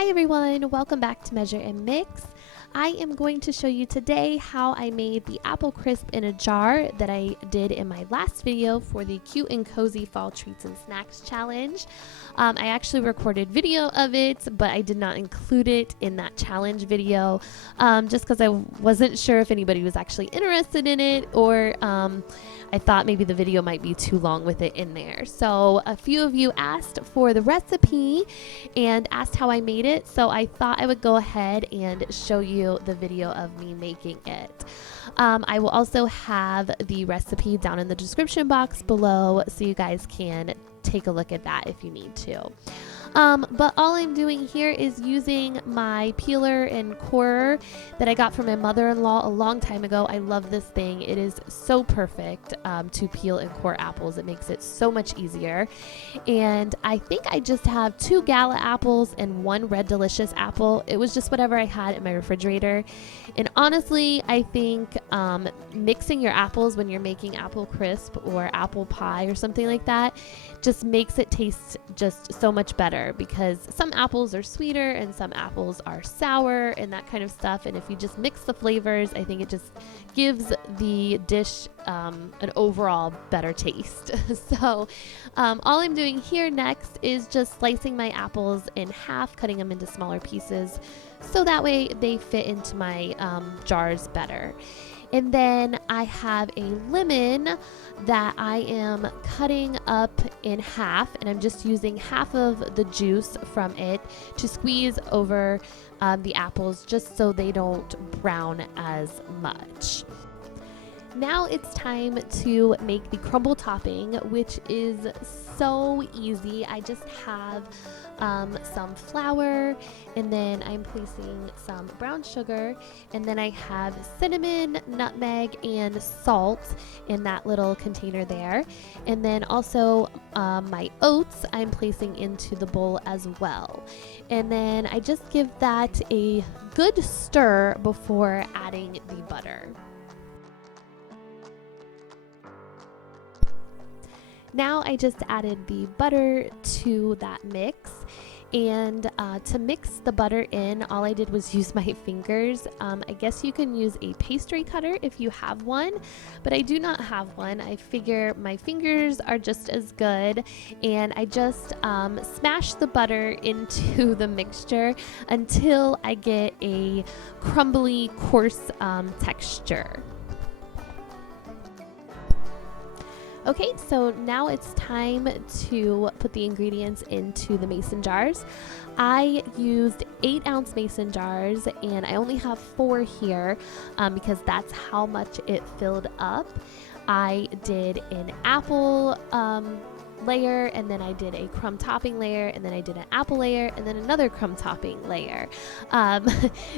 Hi everyone, welcome back to Measure and Mix. I am going to show you today how I made the apple crisp in a jar that I did in my last video for the Cute and Cozy Fall Treats and Snacks Challenge. I actually recorded video of it, but I did not include it in that challenge video just because I wasn't sure if anybody was actually interested in it, or I thought maybe the video might be too long with it in there. So a few of you asked for the recipe and asked how I made it, so I thought I would go ahead and show you the video of me making it. I will also have the recipe down in the description box below so you guys can take a look at that if you need to. But all I'm doing here is using my peeler and corer that I got from my mother-in-law a long time ago. I love this thing. It is so perfect to peel and core apples. It makes it so much easier. And I think I just have 2 Gala apples and 1 Red Delicious apple. It was just whatever I had in my refrigerator. And honestly, I think mixing your apples when you're making apple crisp or apple pie or something like that just makes it taste just so much better, because some apples are sweeter and some apples are sour and that kind of stuff. And if you just mix the flavors, I think it just gives the dish an overall better taste. So all I'm doing here next is just slicing my apples in half, cutting them into smaller pieces so that way they fit into my jars better. And then I have a lemon that I am cutting up in half, and I'm just using half of the juice from it to squeeze over the apples just so they don't brown as much. Now it's time to make the crumble topping, which is so easy. I just have some flour, and then I'm placing some brown sugar, and then I have cinnamon, nutmeg, and salt in that little container there. And then also my oats I'm placing into the bowl as well. And then I just give that a good stir before adding the butter. Now I just added the butter to that mix, and to mix the butter in, all I did was use my fingers. I guess you can use a pastry cutter if you have one, but I do not have one. I figure my fingers are just as good, and I just smash the butter into the mixture until I get a crumbly, coarse texture. Okay, so now it's time to put the ingredients into the mason jars. I used 8-ounce mason jars, and I only have 4 here because that's how much it filled up. I did an apple layer, and then I did a crumb topping layer, and then I did an apple layer, and then another crumb topping layer.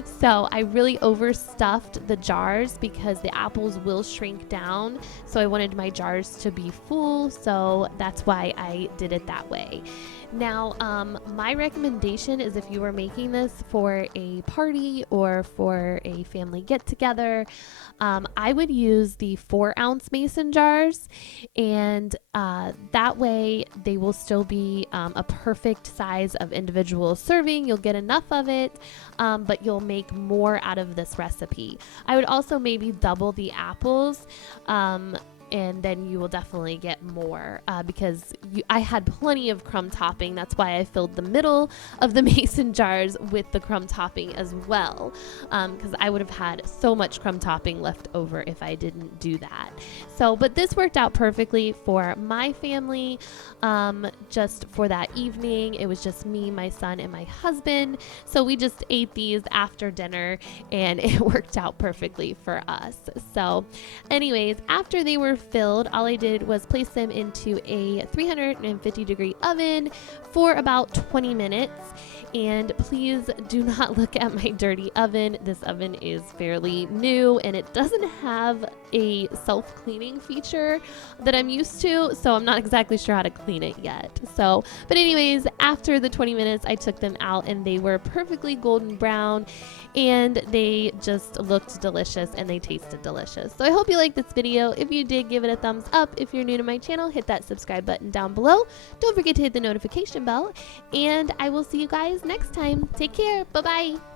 So I really overstuffed the jars because the apples will shrink down, so I wanted my jars to be full, so that's why I did it that way. Now, my recommendation is if you were making this for a party or for a family get-together, I would use the 4-ounce mason jars, and that way they will still be a perfect size of individual serving. You'll get enough of it, but you'll make more out of this recipe. I would also maybe double the apples, and then you will definitely get more because I had plenty of crumb topping. That's why I filled the middle of the mason jars with the crumb topping as well, because I would have had so much crumb topping left over if I didn't do that. So, but this worked out perfectly for my family. Just for that evening, it was just me, my son, and my husband. So we just ate these after dinner, and it worked out perfectly for us. So anyways, after they were filled, all I did was place them into a 350-degree oven for about 20 minutes. And please do not look at my dirty oven. This oven is fairly new, and it doesn't have a self-cleaning feature that I'm used to, so I'm not exactly sure how to clean it yet. So, but anyways, after the 20 minutes, I took them out, and they were perfectly golden brown, and they just looked delicious, and they tasted delicious. So I hope you liked this video. If you did, give it a thumbs up. If you're new to my channel, hit that subscribe button down below. Don't forget to hit the notification bell, and I will see you guys guys next time. Take care. Bye-bye.